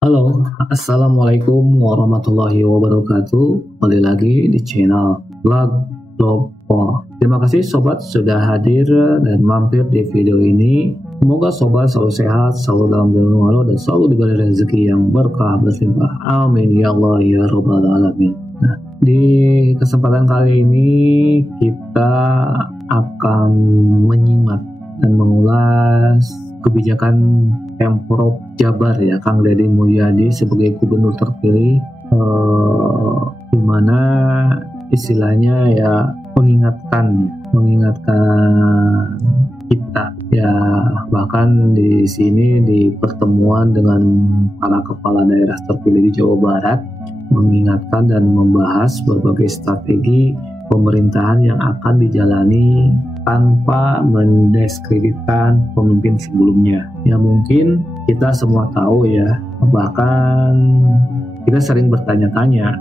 Halo, Assalamualaikum warahmatullahi wabarakatuh. Kembali lagi di channel Vlog Lopo. Terima kasih sobat sudah hadir dan mampir di video ini. Semoga sobat selalu sehat, selalu dalam lindungan Allah, dan selalu diberi rezeki yang berkah berlimpah. Amin ya Allah ya Rabbal Alamin. Nah, di kesempatan kali ini kita akan menyimak dan mengulas kebijakan Pemprov Jabar ya, Kang Deddy Mulyadi sebagai gubernur terpilih, di mana istilahnya ya mengingatkan kita ya, bahkan di sini di pertemuan dengan para kepala daerah terpilih di Jawa Barat mengingatkan dan membahas berbagai strategi pemerintahan yang akan dijalani tanpa mendiskreditkan pemimpin sebelumnya. Ya mungkin kita semua tahu ya, bahkan kita sering bertanya-tanya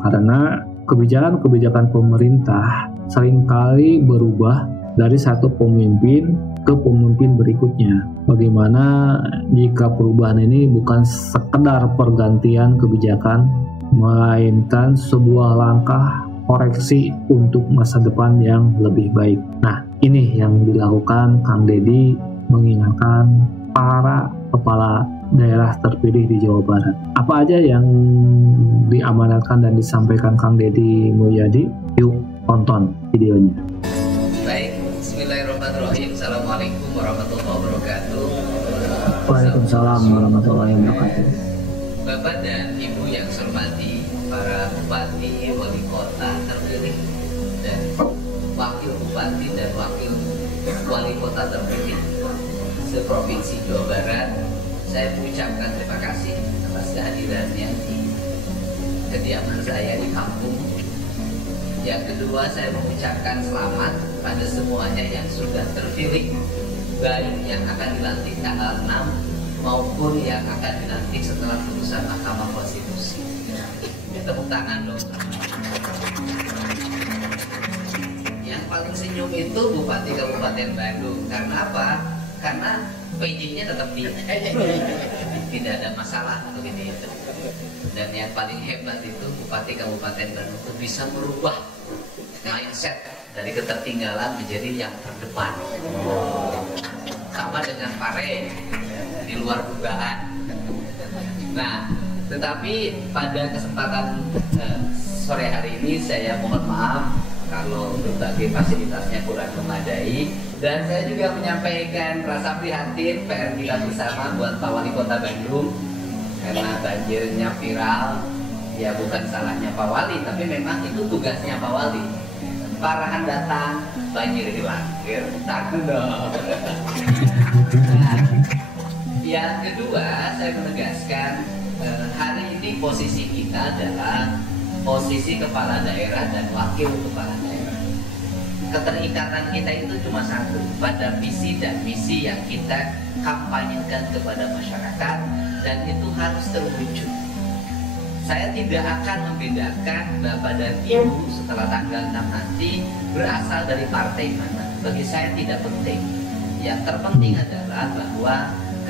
karena kebijakan-kebijakan pemerintah seringkali berubah dari satu pemimpin ke pemimpin berikutnya. Bagaimana jika perubahan ini bukan sekedar pergantian kebijakan, melainkan sebuah langkah koreksi untuk masa depan yang lebih baik. Nah, ini yang dilakukan Kang Deddy, mengingatkan para kepala daerah terpilih di Jawa Barat. Apa aja yang diamanatkan dan disampaikan Kang Deddy Mulyadi? Yuk tonton videonya. Baik, bismillahirrahmanirrahim. Assalamualaikum warahmatullahi wabarakatuh. Waalaikumsalam warahmatullahi wabarakatuh. Bapak dan Ibu yang saya hormati, para bupati, wali kota terpilih, dan wakil bupati dan wakil wali kota terpilih seprovinsi Jawa Barat, saya mengucapkan terima kasih atas kehadirannya di kediaman saya di kampung. Yang kedua, saya mengucapkan selamat pada semuanya yang sudah terpilih, baik yang akan dilantik tanggal 6 maupun yang akan dilantik setelah putusan Mahkamah Konstitusi. Tepuk tangan dong. Yang paling senyum itu Bupati Kabupaten Bandung. Karena apa? Karena PJ-nya tetap tidak ada masalah untuk ini itu. Dan yang paling hebat itu Bupati Kabupaten Bandung itu bisa merubah mindset dari ketertinggalan menjadi yang terdepan. Sama dengan Pare, di luar dugaan. Nah, tetapi pada kesempatan sore hari ini saya mohon maaf kalau berbagai fasilitasnya kurang memadai, dan saya juga menyampaikan rasa prihatin PR kita bersama buat Pak Wali Kota Bandung karena banjirnya viral. Ya bukan salahnya Pak Wali, tapi memang itu tugasnya Pak Wali. Parahan datang, banjir hilang. Takut dong. Nah, yang kedua, saya menegaskan hari ini posisi kita adalah posisi kepala daerah dan wakil kepala daerah. Keterikatan kita itu cuma satu, pada visi dan misi yang kita kampanyekan kepada masyarakat, dan itu harus terwujud. Saya tidak akan membedakan Bapak dan Ibu setelah tanggal 6 nanti berasal dari partai mana. Bagi saya tidak penting. Yang terpenting adalah bahwa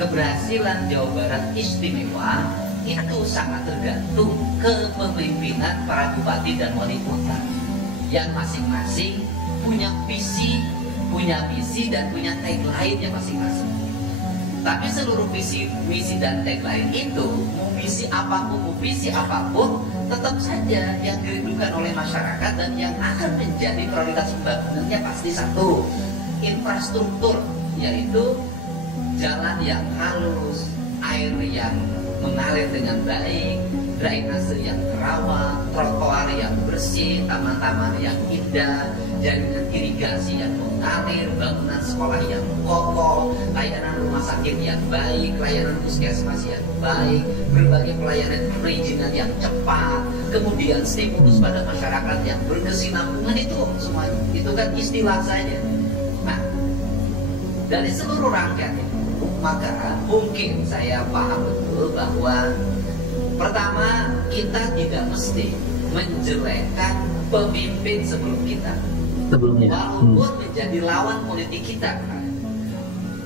keberhasilan Jawa Barat istimewa itu sangat tergantung kepemimpinan para bupati dan wali kota yang masing-masing punya visi, punya misi, dan punya tagline-nya masing-masing. Tapi seluruh visi, misi, dan tagline itu, mau misi apapun, mau visi apapun, tetap saja yang dirindukan oleh masyarakat dan yang akan menjadi prioritas pembangunannya pasti satu, infrastruktur, yaitu jalan yang halus, air yang mengalir dengan baik, drainase yang terawat, trotoar yang bersih, taman-taman yang indah, jaringan irigasi yang mengalir, bangunan sekolah yang kokoh, layanan rumah sakit yang baik, layanan puskesmas yang baik, berbagai pelayanan perizinan yang cepat, kemudian stimulus pada masyarakat yang berkesinambungan, itu semua itu kan istilah saja. Nah, dari seluruh rangkaian itu, maka mungkin saya paham betul bahwa pertama, kita tidak mesti menjelekkan pemimpin sebelum kita, walaupun menjadi lawan politik kita.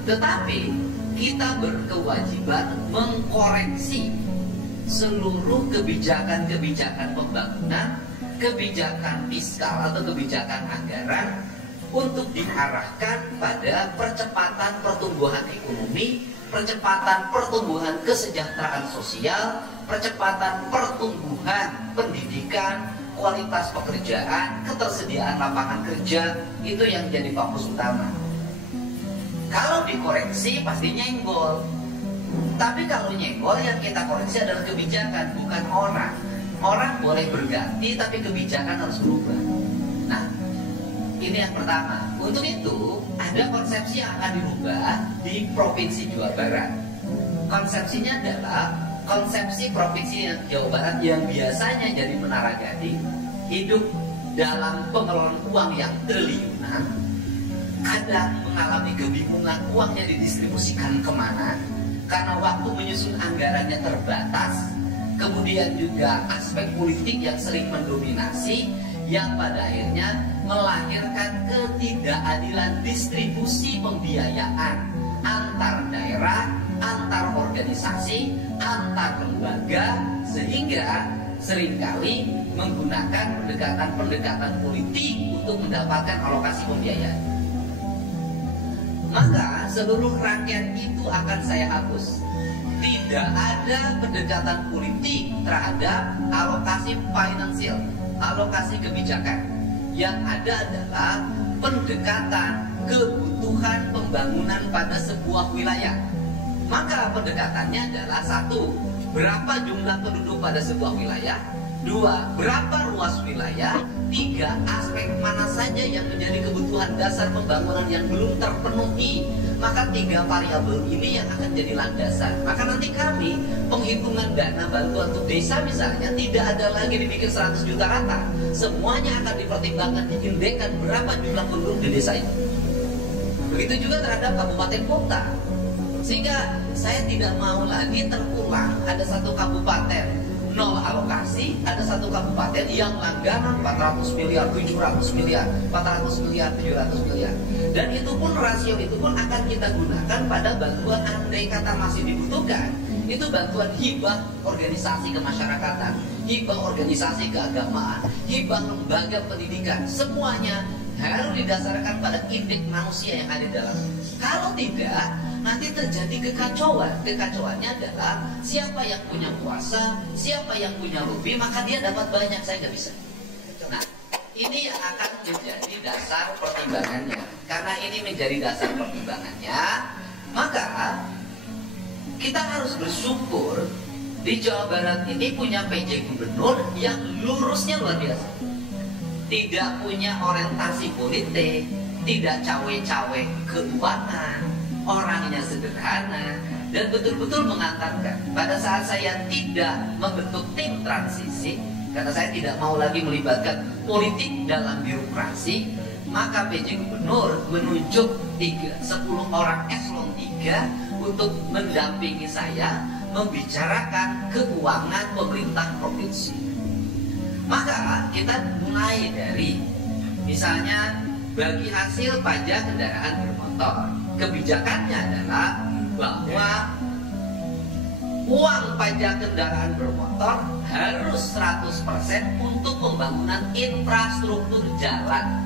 Tetapi kita berkewajiban mengkoreksi seluruh kebijakan-kebijakan pembangunan, kebijakan fiskal atau kebijakan anggaran untuk diarahkan pada percepatan pertumbuhan ekonomi, percepatan pertumbuhan kesejahteraan sosial, percepatan pertumbuhan pendidikan, kualitas pekerjaan, ketersediaan lapangan kerja. Itu yang jadi fokus utama. Kalau dikoreksi pasti nyenggol. Tapi kalau nyenggol, yang kita koreksi adalah kebijakan, bukan orang. Orang boleh berganti, tapi kebijakan harus berubah. Nah, ini yang pertama. Untuk itu, ada konsepsi yang akan dirubah di Provinsi Jawa Barat. Konsepsinya adalah konsepsi Provinsi Jawa Barat yang biasanya jadi menara gading, hidup dalam pengelolaan uang yang triliunan, kadang mengalami kebingungan uangnya didistribusikan kemana, karena waktu menyusun anggarannya terbatas, kemudian juga aspek politik yang sering mendominasi, yang pada akhirnya melahirkan ketidakadilan distribusi pembiayaan antar daerah, antar organisasi, antar lembaga, sehingga seringkali menggunakan pendekatan-pendekatan politik untuk mendapatkan alokasi pembiayaan. Maka seluruh rangkaian itu akan saya hapus. Tidak ada pendekatan politik terhadap alokasi finansial, alokasi kebijakan. Yang ada adalah pendekatan kebutuhan pembangunan pada sebuah wilayah. Maka pendekatannya adalah: satu, berapa jumlah penduduk pada sebuah wilayah; dua, berapa luas wilayah; tiga, aspek mana saja yang menjadi kebutuhan dasar pembangunan yang belum terpenuhi. Maka tiga variabel ini yang akan jadi landasan. Maka nanti kami penghitungan dana bantuan untuk desa misalnya tidak ada lagi dibikin 100 juta rata. Semuanya akan dipertimbangkan, diindekan berapa jumlah penduduk di desa itu. Begitu juga terhadap kabupaten kota. Sehingga saya tidak mau lagi terulang ada satu kabupaten nol alokasi, ada satu kabupaten yang langganan 400 miliar, 700 miliar, 400 miliar, 700 miliar. Dan itu pun, rasio itu pun akan kita gunakan pada bantuan andai kata masih dibutuhkan. Itu bantuan hibah organisasi kemasyarakatan, hibah organisasi keagamaan, hibah lembaga pendidikan. Semuanya harus didasarkan pada indeks manusia yang ada di dalam. Kalau tidak, nanti terjadi kekacauan. Kekacauannya adalah siapa yang punya kuasa, siapa yang punya lobby, maka dia dapat banyak, saya nggak bisa. Nah, ini yang akan menjadi dasar pertimbangannya. Karena ini menjadi dasar pertimbangannya, maka kita harus bersyukur di Jawa Barat ini punya PJ Gubernur yang lurusnya luar biasa. Tidak punya orientasi politik, tidak cawe-cawe keuangan, orangnya sederhana, dan betul-betul mengantarkan. Pada saat saya tidak membentuk tim transisi, karena saya tidak mau lagi melibatkan politik dalam birokrasi, maka PJ Gubernur menunjuk 10 orang eselon 3 untuk mendampingi saya membicarakan keuangan pemerintah provinsi. Maka kita mulai dari misalnya bagi hasil pajak kendaraan bermotor. Kebijakannya adalah bahwa uang pajak kendaraan bermotor harus 100% untuk pembangunan infrastruktur jalan.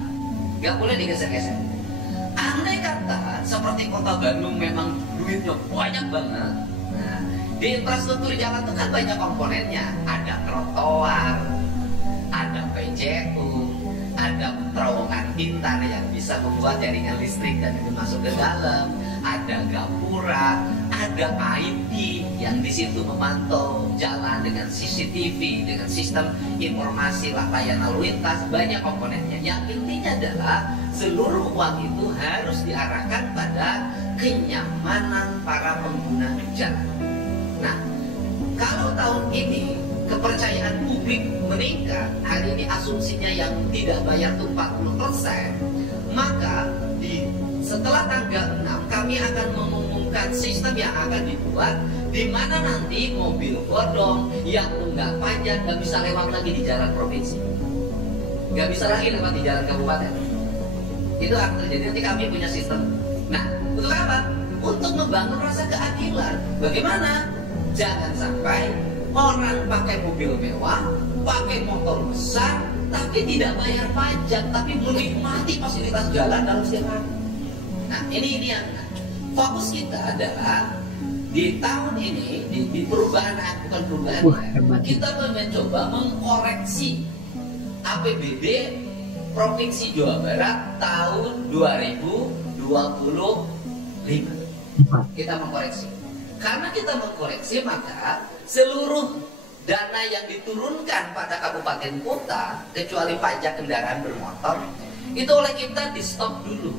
Gak boleh digeser-geser. Andai kata seperti kota Bandung memang duitnya banyak banget. Nah, di infrastruktur jalan itu kan banyak komponennya. Ada trotoar, ada PJU, ada terowongan pintar yang bisa membuat jaringan listrik dan itu masuk ke dalam, ada gapura, ada IT yang di situ memantau jalan dengan CCTV, dengan sistem informasi layanan lalu lintas, banyak komponennya. Yang intinya adalah seluruh uang itu harus diarahkan pada kenyamanan para pengguna jalan. Nah, kalau tahun ini kepercayaan publik meningkat, hari ini asumsinya yang tidak bayar itu 40%, maka setelah tanggal 6 kami akan mengumumkan sistem yang akan dibuat, di mana nanti mobil bodong yang tunggak pajak nggak bisa lewat lagi di jalan provinsi, nggak bisa lagi lewat di jalan kabupaten. Itu akan terjadi nanti kami punya sistem. Nah, untuk apa? untuk membangun rasa keadilan. Bagaimana? Jangan sampai orang pakai mobil mewah, pakai motor besar, tapi tidak bayar pajak, tapi menikmati fasilitas jalan dalam setiap hari. Nah, ini yang fokus kita adalah di tahun ini, di perubahan, bukan perubahan, kita mencoba mengkoreksi APBD Provinsi Jawa Barat tahun 2025. Kita mengkoreksi. Karena kita mengkoreksi, maka seluruh dana yang diturunkan pada kabupaten kota, kecuali pajak kendaraan bermotor, itu oleh kita di stop dulu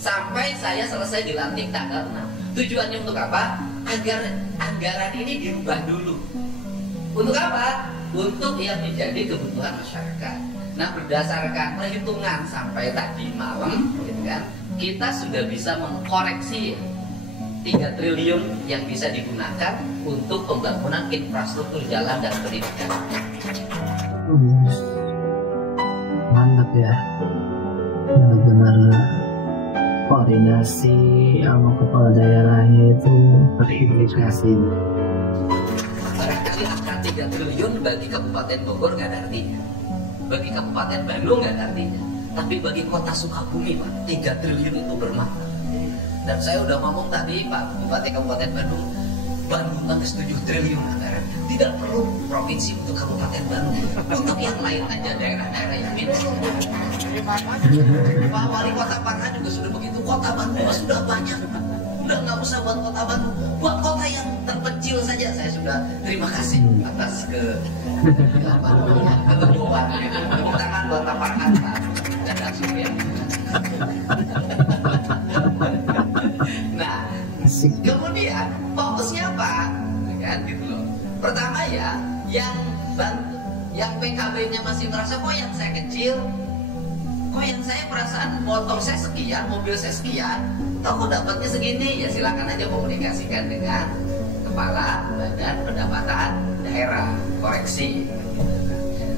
sampai saya selesai dilantik tanggal 6. Tujuannya untuk apa? Agar anggaran ini dirubah dulu. Untuk apa? Untuk yang menjadi kebutuhan masyarakat. Nah, berdasarkan perhitungan sampai tadi malam, gitu kan, kita sudah bisa mengkoreksi 3 triliun yang bisa digunakan untuk pembangunan infrastruktur jalan dan pendidikan. Mantap ya, benar-benar koordinasi sama kepala daerahnya itu berintegrasi. Barangkali angka 3 triliun bagi Kabupaten Bogor nggak ada artinya, bagi Kabupaten Bandung nggak ada artinya, tapi bagi Kota Sukabumi, Pak, 3 triliun itu bermakna. Dan saya udah ngomong tadi, Pak Bupati Kabupaten Bandung, Bandung kan 7 triliun anggaran. Tidak perlu provinsi untuk Kabupaten Bandung, untuk yang lain aja, daerah-daerah yang minus. Pak Wali Kota Parah juga sudah begitu. Kota Bandung sudah banyak, udah nggak usah buat Kota Bandung, buat kota yang terpencil saja. Saya sudah terima kasih atas keteguhan. Tepuk tangan buat Pak Farhan dan Surya. Nah, kemudian fokusnya apa? Kan gitu loh. Pertama ya, yang PKB-nya masih merasa kok yang saya kecil, kok yang saya perasaan motor saya sekian, mobil saya sekian, toh dapatnya segini, ya silakan aja komunikasikan dengan Kepala Badan Pendapatan Daerah, koreksi.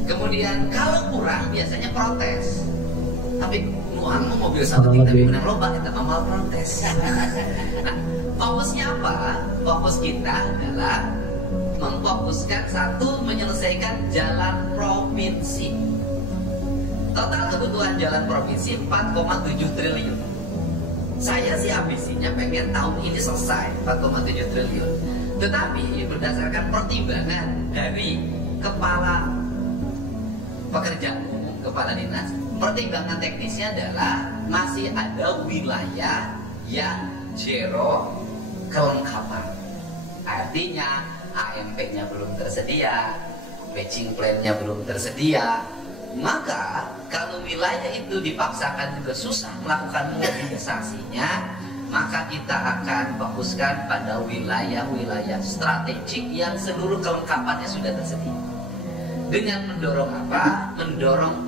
Kemudian kalau kurang biasanya protes. Tapi nuang mobil satu kita menang lomba, kita mau protes. Nah, fokusnya apa? Fokus kita adalah memfokuskan satu, menyelesaikan jalan provinsi. Total kebutuhan jalan provinsi 4,7 triliun. Saya sih ambisinya pengen tahun ini selesai 4,7 triliun. Tetapi berdasarkan pertimbangan dari Kepala Pekerjaan Umum, Kepala Dinas, pertimbangan teknisnya adalah masih ada wilayah yang zero kelengkapan. Artinya AMP-nya belum tersedia, matching plan-nya belum tersedia. Maka kalau wilayah itu dipaksakan juga susah melakukan mobilisasinya, maka kita akan fokuskan pada wilayah-wilayah strategik yang seluruh kelengkapannya sudah tersedia. Dengan mendorong apa? Mendorong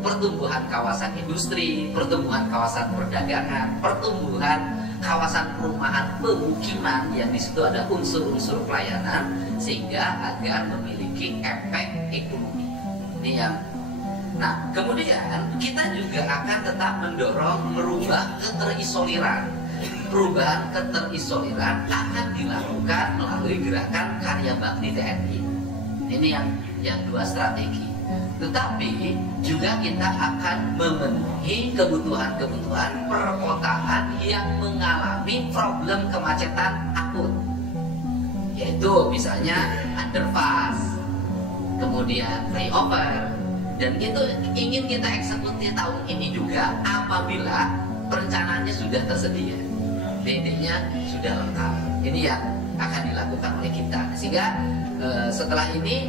pertumbuhan kawasan industri, pertumbuhan kawasan perdagangan, pertumbuhan kawasan perumahan, pemukiman yang di situ ada unsur-unsur pelayanan, sehingga agar memiliki efek ekonomi. Ini yang. Nah, kemudian kita juga akan tetap mendorong merubah keterisoliran. Perubahan keterisoliran akan dilakukan melalui gerakan karya bakti TNI. Ini yang 2 strategi. Tetapi juga kita akan memenuhi kebutuhan-kebutuhan perkotaan yang mengalami problem kemacetan akut, yaitu misalnya underpass, kemudian flyover, dan itu ingin kita eksekusi tahun ini juga apabila perencanaannya sudah tersedia, DD-nya sudah lengkap. Ini yang akan dilakukan oleh kita, sehingga setelah ini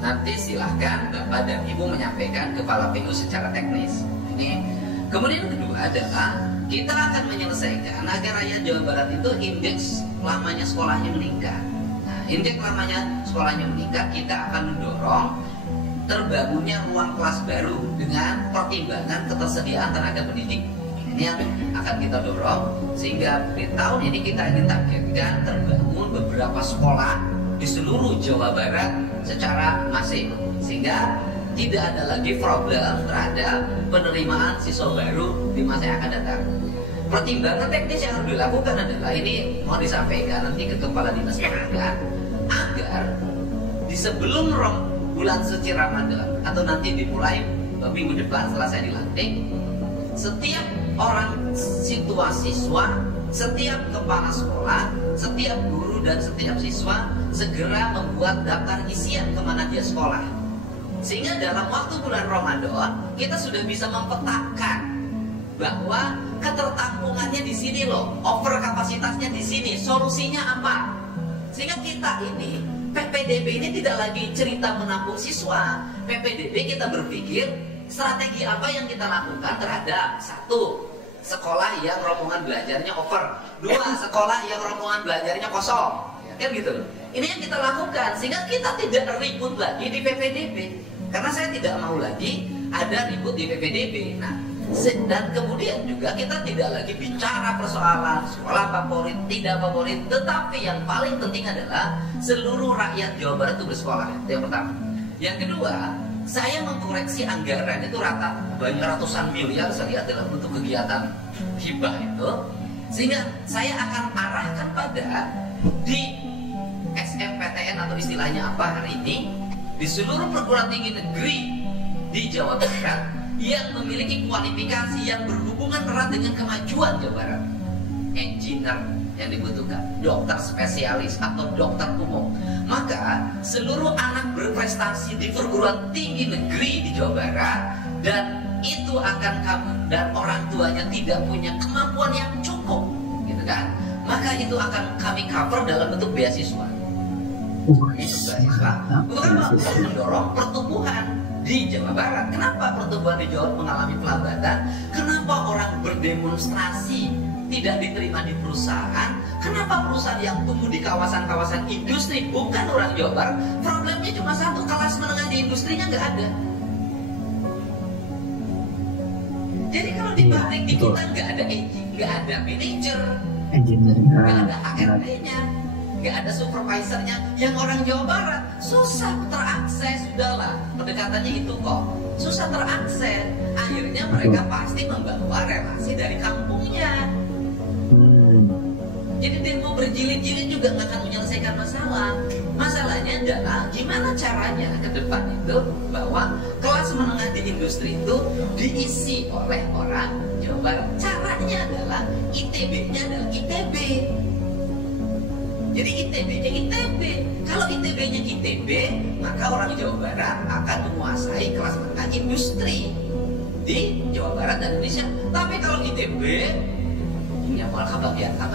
nanti silahkan Bapak dan Ibu menyampaikan Kepala PU secara teknis. Ini kemudian kedua adalah kita akan menyelesaikan agar rakyat Jawa Barat itu indeks lamanya sekolahnya meningkat. Nah, indeks lamanya sekolahnya meningkat, kita akan mendorong terbangunnya ruang kelas baru dengan pertimbangan ketersediaan tenaga pendidik. Ini yang akan kita dorong, sehingga di tahun ini kita ingin targetkan terbangun beberapa sekolah di seluruh Jawa Barat secara masif, sehingga tidak ada lagi problem terhadap penerimaan siswa baru di masa yang akan datang. pertimbangan teknis yang harus dilakukan adalah ini mau disampaikan nanti ke kepala dinas pendidikan agar di sebelum bulan suci Ramadan atau nanti dimulai minggu depan setelah saya dilantik, setiap orang siswa, setiap kepala sekolah, setiap guru dan setiap siswa segera membuat daftar isian kemana dia sekolah, sehingga dalam waktu bulan Ramadan kita sudah bisa mempetakan bahwa ketertampungannya di sini loh, over kapasitasnya di sini, solusinya apa? Sehingga kita ini PPDB ini tidak lagi cerita menampung siswa. PPDB kita berpikir strategi apa yang kita lakukan terhadap satu, sekolah yang rombongan belajarnya over, dua, sekolah yang rombongan belajarnya kosong, kan gitu loh. Ini yang kita lakukan sehingga kita tidak ribut lagi di PPDB, karena saya tidak mau lagi ada ribut di PPDB. Nah, dan kemudian juga kita tidak lagi bicara persoalan sekolah favorit, tidak favorit, tetapi yang paling penting adalah seluruh rakyat Jawa Barat itu bersekolah. Itu yang pertama. Yang kedua, saya mengkoreksi anggaran itu banyak ratusan miliar saya lihat dalam bentuk kegiatan hibah itu, sehingga saya akan arahkan pada di SMPTN atau istilahnya apa hari ini di seluruh perguruan tinggi negeri di Jawa Barat yang memiliki kualifikasi yang berhubungan erat dengan kemajuan Jawa Barat, engineer yang dibutuhkan, dokter spesialis atau dokter umum, maka seluruh anak berprestasi di perguruan tinggi negeri di Jawa Barat dan itu akan kamu dan orang tuanya tidak punya kemampuan yang cukup, gitu kan? Maka itu akan kami cover dalam bentuk beasiswa. Beasiswa untuk apa? Untuk mendorong pertumbuhan di Jawa Barat. Kenapa pertumbuhan di Jawa mengalami pelambatan? Kenapa orang berdemonstrasi tidak diterima di perusahaan? Kenapa perusahaan yang tumbuh di kawasan-kawasan industri bukan orang Jawa Barat? Problemnya cuma satu, kelas menengah di industrinya nggak ada. Jadi kalau di pabrik di kita nggak ada manajer, nggak ada HRD-nya, nggak ada supervisornya. Yang orang Jawa Barat susah terakses, sudahlah pendekatannya itu kok susah terakses. Akhirnya mereka pasti membawa relasi dari kampungnya. Jadi demo berjilid-jilid juga nggak akan menyelesaikan masalah. Masalahnya adalah gimana caranya ke depan itu bahwa kelas menengah di industri itu diisi oleh orang Jawa Barat. Caranya adalah ITB-nya adalah ITB. Jadi ITB-nya ITB. Kalau ITB-nya ITB, maka orang Jawa Barat akan menguasai kelas menengah industri di Jawa Barat dan Indonesia. Tapi kalau ITB, ya malah kabagian kan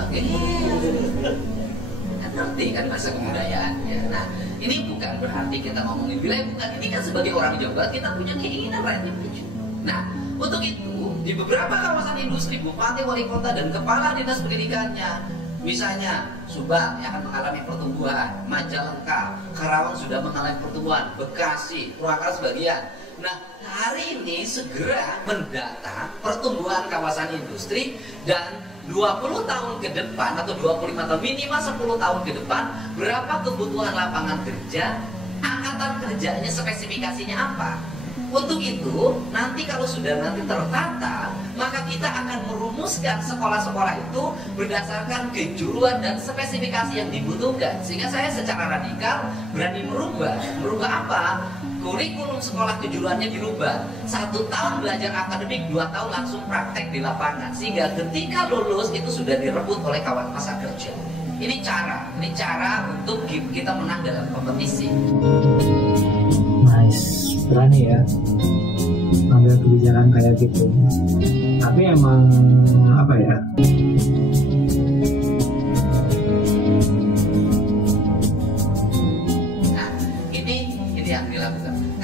ngerti kan masa kebudayaannya. Nah, ini bukan berarti kita ngomongin wilayah, bukan. Ini kan sebagai orang Jawa Barat kita punya keinginan rakyatnya maju. Nah, untuk itu di beberapa kawasan industri, bupati, wali kota, dan kepala dinas pendidikannya, misalnya Subang yang akan mengalami pertumbuhan, Majalengka, Karawang sudah mengalami pertumbuhan, Bekasi, Purwakarta sebagian. Nah, hari ini segera mendata pertumbuhan kawasan industri dan 20 tahun ke depan atau 25 tahun, minimal 10 tahun ke depan, berapa kebutuhan lapangan kerja, angkatan kerjanya, spesifikasinya apa. Untuk itu, nanti kalau sudah tertata, maka kita akan merumuskan sekolah-sekolah itu berdasarkan kejuruan dan spesifikasi yang dibutuhkan. Sehingga saya secara radikal berani merubah. Merubah apa? Kurikulum sekolah kejuruannya dirubah. 1 tahun belajar akademik, 2 tahun langsung praktek di lapangan. Sehingga ketika lulus itu sudah direbut oleh kawan pasar kerja. Ini cara untuk kita menang dalam kompetisi. Nice, berani ya ambil kebijakan kayak gitu. Tapi emang apa ya?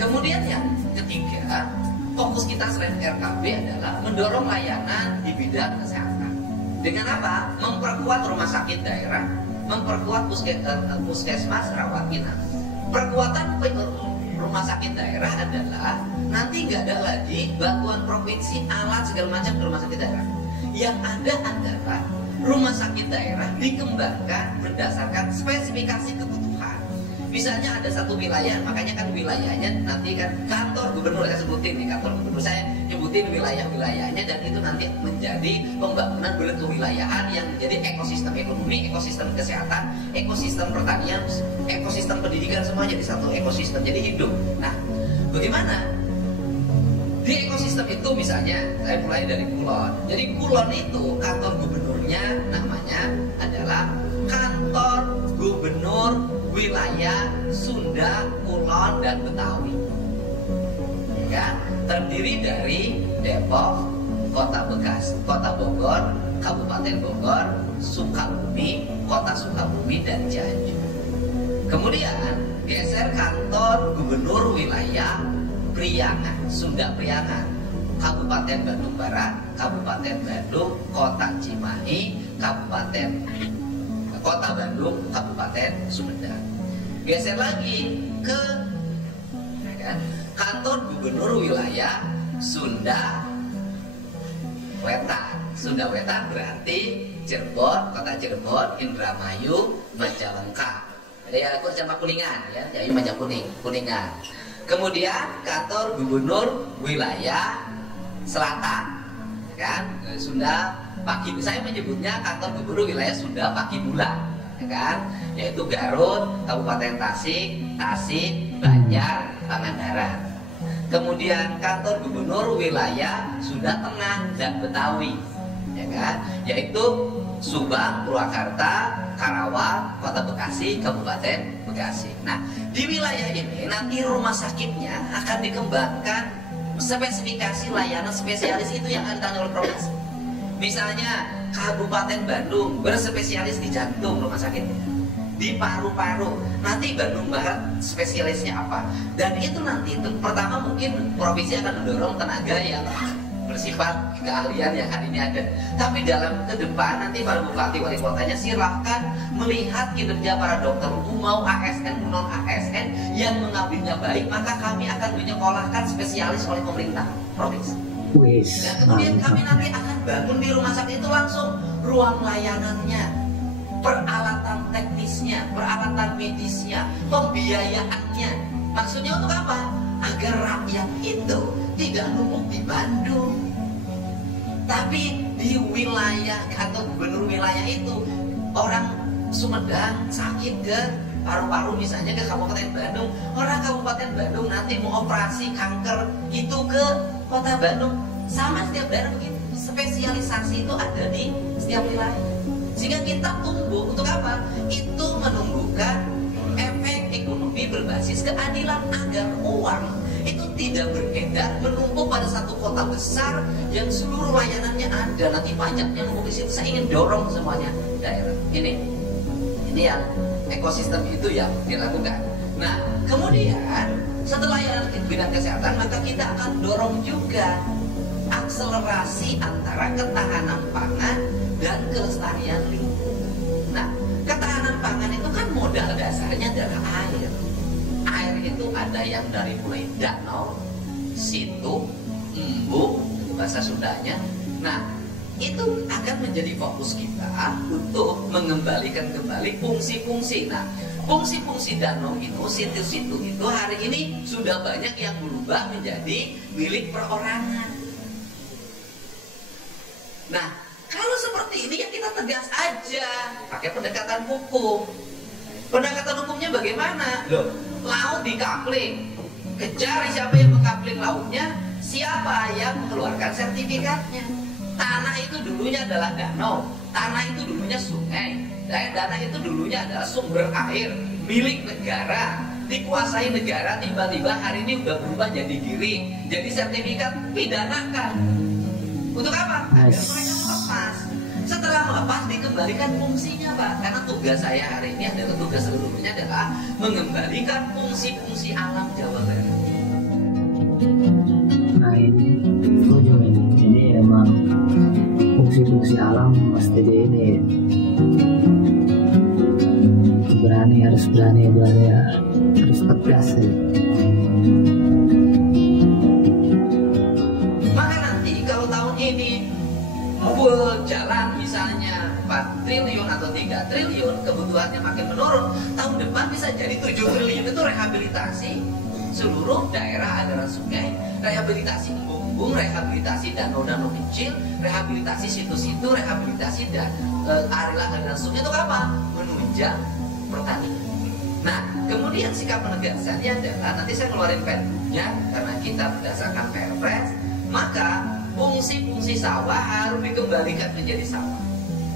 Kemudian yang ketiga, fokus kita selain RKB adalah mendorong layanan di bidang kesehatan. Dengan apa? Memperkuat rumah sakit daerah, memperkuat puskesmas, rawat inap. Perkuatan rumah sakit daerah adalah nanti nggak ada lagi bantuan provinsi, alat segala macam ke rumah sakit daerah. Yang ada adalah rumah sakit daerah dikembangkan berdasarkan spesifikasi kebutuhan. Misalnya ada satu wilayah, makanya kan wilayahnya nanti kan kantor gubernur, saya sebutin nih kantor gubernur, saya nyebutin wilayah-wilayahnya, dan itu nanti menjadi pembangunan berkewilayahan yang menjadi ekosistem ekonomi, ekosistem kesehatan, ekosistem pertanian, ekosistem pendidikan, semua jadi satu ekosistem, jadi hidup. Nah, bagaimana? Di ekosistem itu misalnya, saya mulai dari Kulon. Jadi Kulon itu kantor gubernurnya namanya adalah Kantor Gubernur Wilayah Sunda, Kulon, dan Betawi. Ya, terdiri dari Depok, Kota Bekasi, Kota Bogor, Kabupaten Bogor, Sukabumi, Kota Sukabumi, dan Cianjur. Kemudian geser kantor Gubernur Wilayah Priangan, Sunda Priangan, Kabupaten Bandung Barat, Kabupaten Bandung, Kota Cimahi, Kota Bandung, Kabupaten Sumedang. Geser lagi ke kantor Gubernur Wilayah Sunda Wetan. Sunda Wetan berarti Cirebon, Kota Cirebon, Indramayu, Majalengka. Ya, aku sama Kuningan ya, jadi Kuningan. Kemudian kantor Gubernur Wilayah Selatan, kan? Sunda Paki, saya menyebutnya kantor Gubernur Wilayah Sunda Pakibulan, ya kan? Yaitu Garut, Kabupaten Tasik, Banjar, Pangandaran. Kemudian kantor Gubernur Wilayah Sunda Tengah dan Betawi, ya kan? Yaitu Subang, Purwakarta, Karawang, Kota Bekasi, Kabupaten Bekasi. Nah, di wilayah ini nanti rumah sakitnya akan dikembangkan spesifikasi layanan spesialis itu yang akan ditangani oleh provinsi. Misalnya Kabupaten Bandung berspesialis di jantung rumah sakitnya, di paru-paru. Nanti Bandung Barat spesialisnya apa? Dan itu nanti pertama mungkin provinsi akan mendorong tenaga yang bersifat keahlian yang hari ini ada. Tapi dalam ke depan nanti para bupati wali kotanya silahkan melihat kinerja para dokter umum, mau ASN non ASN, yang mengabdinya baik, maka kami akan menyekolahkan spesialis oleh pemerintah provinsi. Dan kemudian kami nanti akan bangun di rumah sakit itu langsung ruang layanannya, peralatan teknisnya, peralatan medisnya, pembiayaannya. Maksudnya untuk apa? Agar rakyat itu tidak numpuk di Bandung, tapi di wilayah atau gubernur wilayah itu, orang Sumedang sakit ke paru-paru misalnya ke Kabupaten Bandung, orang Kabupaten Bandung nanti mau operasi kanker itu ke Kota Bandung. Sama setiap daerah begitu, spesialisasi itu ada di setiap wilayah, sehingga kita tumbuh. Untuk apa? Itu menumbuhkan efek ekonomi berbasis keadilan, agar uang itu tidak beredar menumpuk pada satu kota besar yang seluruh layanannya ada, nanti pajaknya numpuk di situ. Saya ingin dorong semuanya daerah. Ini yang ekosistem itu yang dilakukan. Nah, kemudian setelah layanan bidang kesehatan, maka kita akan dorong juga akselerasi antara ketahanan pangan dan kelestarian lingkungan. Nah, ketahanan pangan itu kan modal dasarnya adalah air. Air itu ada yang dari mulai danau, situ, embung, itu bahasa Sundanya. Nah, itu akan menjadi fokus kita untuk mengembalikan kembali fungsi-fungsi. Nah, fungsi-fungsi danau itu, situ-situ itu hari ini sudah banyak yang berubah menjadi milik perorangan. Nah, kalau seperti ini ya kita tegas aja, pakai pendekatan hukum. Pendekatan hukumnya bagaimana? Loh, laut dikapling, kejar siapa yang mengkapling lautnya, siapa yang mengeluarkan sertifikatnya. Tanah itu dulunya adalah danau, tanah itu dulunya sungai, tanah itu dulunya adalah sumber air milik negara, dikuasai negara, tiba-tiba hari ini udah berubah jadi giring, jadi sertifikat, pidanakan. Untuk apa? Agar mereka melepas. Setelah melepas dikembalikan fungsinya, Pak. Karena tugas saya hari ini adalah, tugas seluruhnya adalah mengembalikan fungsi-fungsi alam Jawa Barat. Nah, ini setuju ini. Ini emang fungsi-fungsi alam mesti di ini. Harus berani ya. Harus tegas ya. Maka nanti kalau tahun ini full jalan misalnya 4 triliun atau 3 triliun, kebutuhannya makin menurun, tahun depan bisa jadi 7 triliun. rehabilitasi seluruh daerah aliran sungai, rehabilitasi embung-embung, rehabilitasi danau-danau kecil, rehabilitasi situ-situ, rehabilitasi dan aliran sungai. Itu apa? Menunjang pertanian. Nah, kemudian sikap penegasannya adalah nanti saya keluarin perpunya karena kita berdasarkan perpres, maka fungsi-fungsi sawah harus dikembalikan menjadi sawah.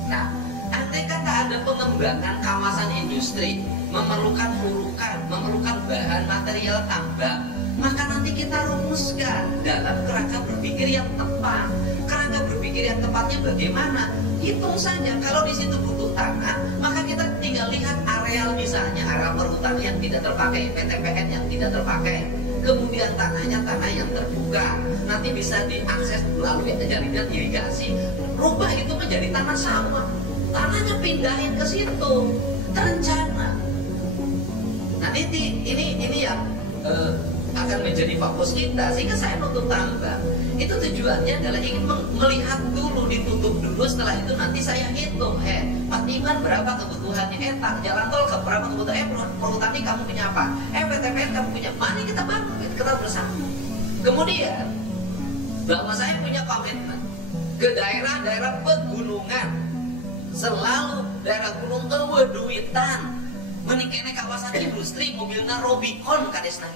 Nah, andai kata ada pengembangan kawasan industri, memerlukan hurukan, memerlukan bahan material tambang, maka nanti kita rumuskan dalam kerangka berpikir yang tepat. Kerangka berpikir yang tepatnya bagaimana? Hitung saja, kalau di situ butuh tanah, maka kita tinggal lihat areal, misalnya areal perhutani yang tidak terpakai, PTPN yang tidak terpakai, kemudian tanahnya tanah yang terbuka, nanti bisa diakses melalui jaringan irigasi, rubah itu menjadi tanah sawah, tanahnya pindahin ke situ, terencana. Nah ini yang akan menjadi fokus kita, sehingga saya nutup tambang itu tujuannya adalah ingin melihat dulu, ditutup dulu, setelah itu nanti saya hitung, Pak Iman berapa kebutuhannya, jalan tol berapa kebutuhannya, perhutani kamu punya apa, PTPN kamu punya, mari kita bangun, kita bersama. Kemudian bahwa saya punya komitmen ke daerah-daerah pegunungan, selalu daerah gunung keweduitan, menikene kawasan industri, mobilnya Robicon kadesna.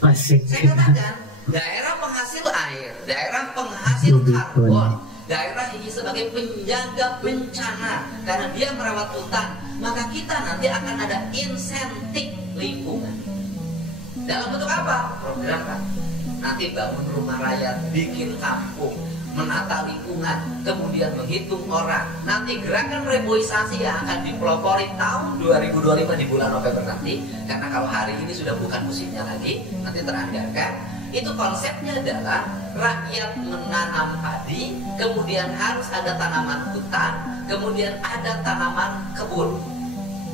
Asik. Saya katakan daerah penghasil air, daerah penghasil karbon, daerah ini sebagai penjaga bencana karena dia merawat hutan, maka kita nanti akan ada insentif lingkungan. Dalam bentuk apa? Program Pak. Nanti bangun rumah rakyat, bikin kampung, menata lingkungan, kemudian menghitung orang. Nanti gerakan reboisasi yang akan dipelopori tahun 2025 di bulan November nanti, karena kalau hari ini sudah bukan musimnya lagi, nanti teranggarkan. Itu konsepnya adalah rakyat menanam padi, kemudian harus ada tanaman hutan, kemudian ada tanaman kebun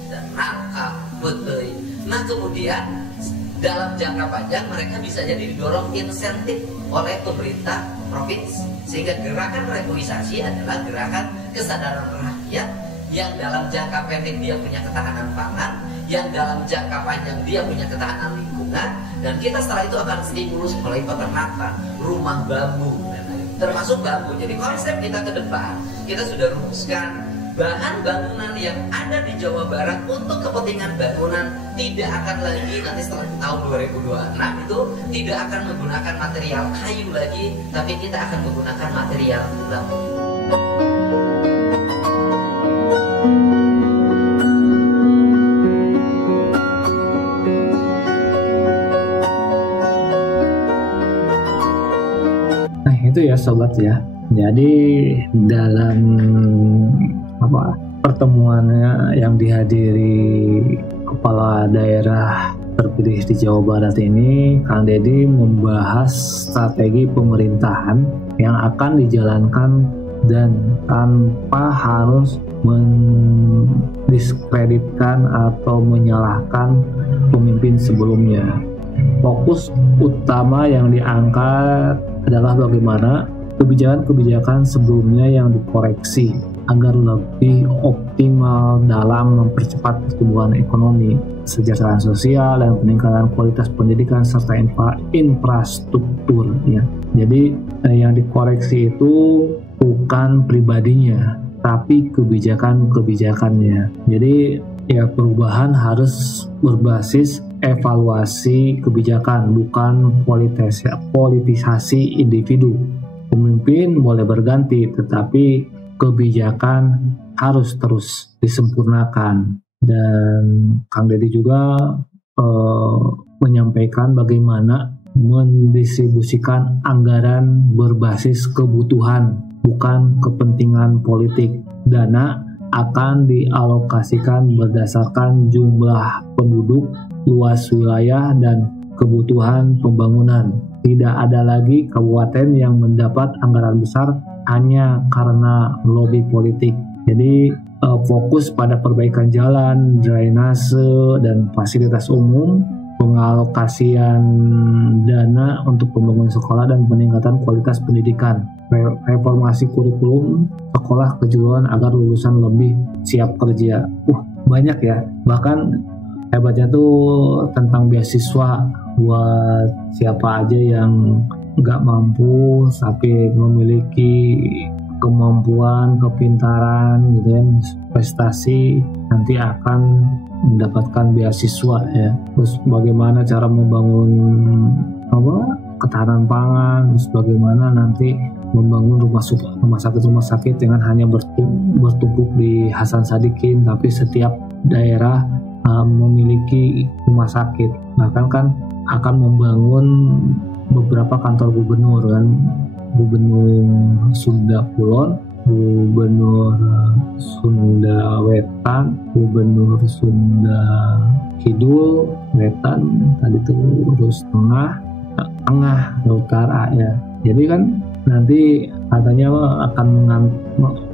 dan nangka, betul. Nah kemudian dalam jangka panjang mereka bisa jadi didorong insentif oleh pemerintah provinsi, sehingga gerakan reboisasi adalah gerakan kesadaran rakyat yang dalam jangka pendek dia punya ketahanan pangan, yang dalam jangka panjang dia punya ketahanan lingkungan, dan kita setelah itu akan stimulus mulai peternakan, rumah bambu, dan lain-lain, termasuk bambu. Jadi konsep kita ke depan kita sudah rumuskan bahan bangunan yang ada di Jawa Barat untuk kepentingan bangunan tidak akan lagi nanti setelah tahun 2026 itu tidak akan menggunakan material kayu lagi, tapi kita akan menggunakan material bambu. Nah itu ya sobat ya. Jadi dalam pertemuannya yang dihadiri kepala daerah terpilih di Jawa Barat ini, Kang Deddy membahas strategi pemerintahan yang akan dijalankan dan tanpa harus mendiskreditkan atau menyalahkan pemimpin sebelumnya. Fokus utama yang diangkat adalah bagaimana kebijakan-kebijakan sebelumnya yang dikoreksi agar lebih optimal dalam mempercepat pertumbuhan ekonomi, kesejahteraan sosial, dan peningkatan kualitas pendidikan serta infrastruktur. Ya. Jadi yang dikoreksi itu bukan pribadinya, tapi kebijakan-kebijakannya. Jadi ya perubahan harus berbasis evaluasi kebijakan, bukan politisasi individu. Pemimpin boleh berganti, tetapi kebijakan harus terus disempurnakan. Dan Kang Deddy juga menyampaikan bagaimana mendistribusikan anggaran berbasis kebutuhan, bukan kepentingan politik. Dana akan dialokasikan berdasarkan jumlah penduduk, luas wilayah, dan kebutuhan pembangunan. Tidak ada lagi kabupaten yang mendapat anggaran besar hanya karena lobby politik. Jadi fokus pada perbaikan jalan, drainase, dan fasilitas umum, pengalokasian dana untuk pembangunan sekolah dan peningkatan kualitas pendidikan, reformasi kurikulum sekolah kejuruan agar lulusan lebih siap kerja. Banyak ya. Bahkan Hebatnya tuh tentang beasiswa buat siapa aja yang nggak mampu tapi memiliki kemampuan, kepintaran gitu ya, prestasi, nanti akan mendapatkan beasiswa ya. Terus bagaimana cara membangun ketahanan pangan, terus bagaimana nanti membangun rumah sakit dengan hanya bertumpuk di Hasan Sadikin, tapi setiap daerah memiliki rumah sakit. Bahkan kan akan membangun beberapa kantor gubernur kan, Gubernur Sunda Kulon, Gubernur Sunda Wetan, Gubernur Sunda Kidul, Wetan, tadi itu terus tengah, utara ya. Jadi kan nanti katanya akan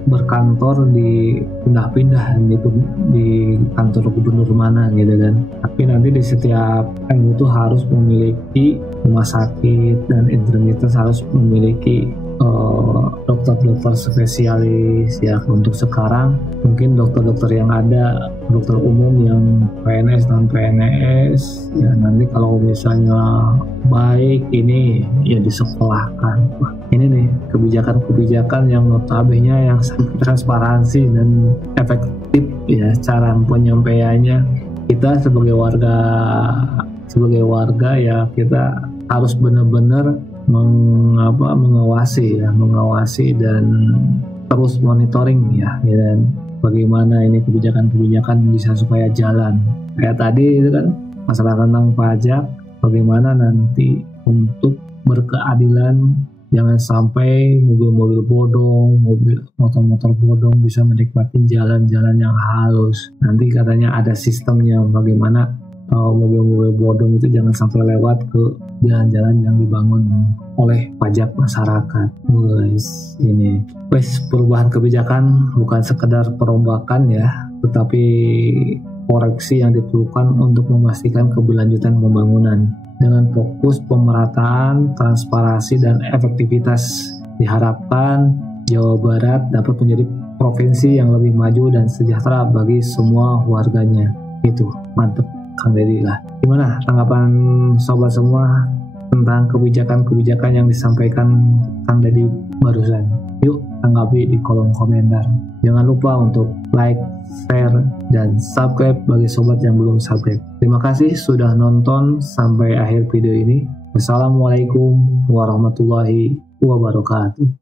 berkantor di pindah-pindah gitu di kantor gubernur mana gitu kan. Tapi nanti di setiap itu harus memiliki rumah sakit dan integritas, harus memiliki dokter-dokter spesialis ya. Untuk sekarang mungkin dokter-dokter yang ada, dokter umum yang PNS dan PNS ya, nanti kalau misalnya baik ini ya disekolahkan. Wah, ini nih kebijakan-kebijakan yang notabene yang sangat transparansi dan efektif ya cara penyampaiannya. Kita sebagai warga ya, kita harus benar-benar mengawasi dan terus monitoring ya, dan bagaimana ini kebijakan-kebijakan bisa supaya jalan. Kayak tadi itu kan masalah tentang pajak, bagaimana nanti untuk berkeadilan, jangan sampai mobil-mobil bodong, motor-motor bodong bisa menikmati jalan-jalan yang halus. Nanti katanya ada sistemnya bagaimana mobil-mobil bodong itu jangan sampai lewat ke jalan-jalan yang dibangun oleh pajak masyarakat. Ini perubahan kebijakan bukan sekedar perombakan ya, tetapi koreksi yang diperlukan untuk memastikan keberlanjutan pembangunan. Dengan fokus pemerataan, transparansi, dan efektivitas, diharapkan Jawa Barat dapat menjadi provinsi yang lebih maju dan sejahtera bagi semua warganya. Itu mantep Kang Deddy lah. Gimana tanggapan sobat semua tentang kebijakan-kebijakan yang disampaikan Kang Deddy barusan? Yuk tanggapi di kolom komentar. Jangan lupa untuk like, share, dan subscribe bagi sobat yang belum subscribe. Terima kasih sudah nonton sampai akhir video ini. Wassalamualaikum warahmatullahi wabarakatuh.